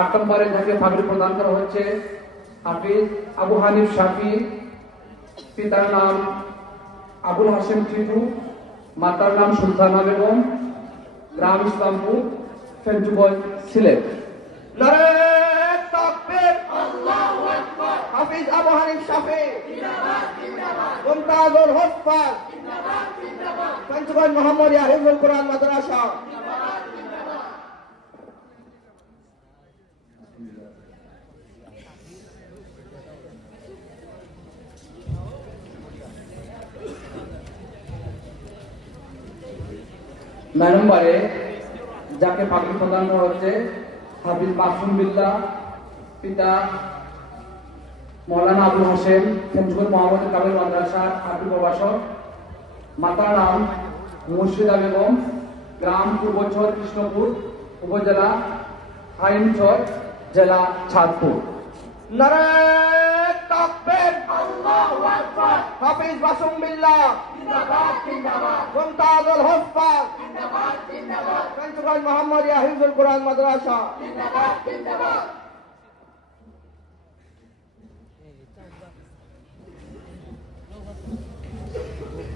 8 নম্বরে যাকে পাগড়ি প্রদান করা হচ্ছে হাফিজ আবু হানিফ শাফি, পিতার নাম আবুল হাশেম টিটু, মাতার নাম সুলতানা বেগম, গ্রাম ইসলামপুর, ফেঞ্চুগঞ্জ, সিলেট। নারায়ে তাকবীর, আল্লাহু আকবার। হাফিজ আবু হানিফ শাফি জিন্দাবাদ জিন্দাবাদ, মুমতাজুল হুসফাজ জিন্দাবাদ জিন্দাবাদ, ফেঞ্চুগঞ্জ মোহাম্মদিয়া হিফজুল কোরআন মাদ্রাসা জিন্দাবাদ জিন্দাবাদ। নয় নম্বরে যাকে পাগড়ি প্রদান করা হচ্ছে হাফিজ মাসুম বিল্লাহ, পিতা মৌলানা আবুল হোসেন, ফেঞ্চুগঞ্জ মোহাম্মদ কামিল মাদ্রাসার আরবি প্রভাষক, মাতার নাম মুর্শিদা বেগম, গ্রাম পূর্বচর কৃষ্ণপুর, উপজেলা হাইমচর, জেলা চাঁদপুর। নারায়ে তাকবীর, আল্লাহু আকবার। হাফিজ মাসুম বিল্লাহ জিন্দাবাদ জিন্দাবাদ, মুমতাজুল হুসফাজ জিন্দাবাদ জিন্দাবাদ, ফেঞ্চুগঞ্জ মোহাম্মদিয়া হিফজুল কোরআন মাদ্রাসা জিন্দাবাদ জিন্দাবাদ।